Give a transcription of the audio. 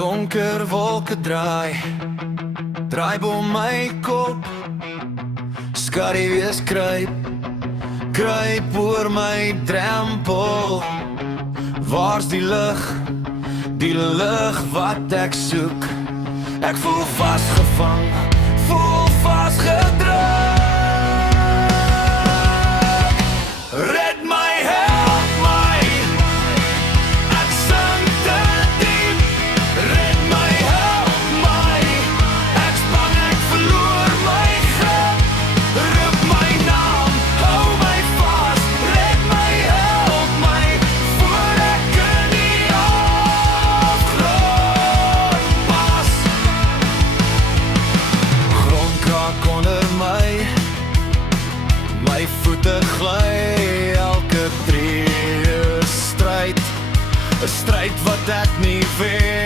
Donker wolke draai bo my kop. Skadu wees kruip oor my drempel. Waar's die lig wat ek soek? Ek voel vasgevang, voel vasgedruk. Red my, help my, ek sink te diep. Red my, help my, ek's bang ek verloor my grip. Roep my naam, hou my vas. Red my, help my, voor ek in die afgrond pas. Grond kraak onder my voete gly. Elke tree is stryd, 'n stryd wat ek nie weet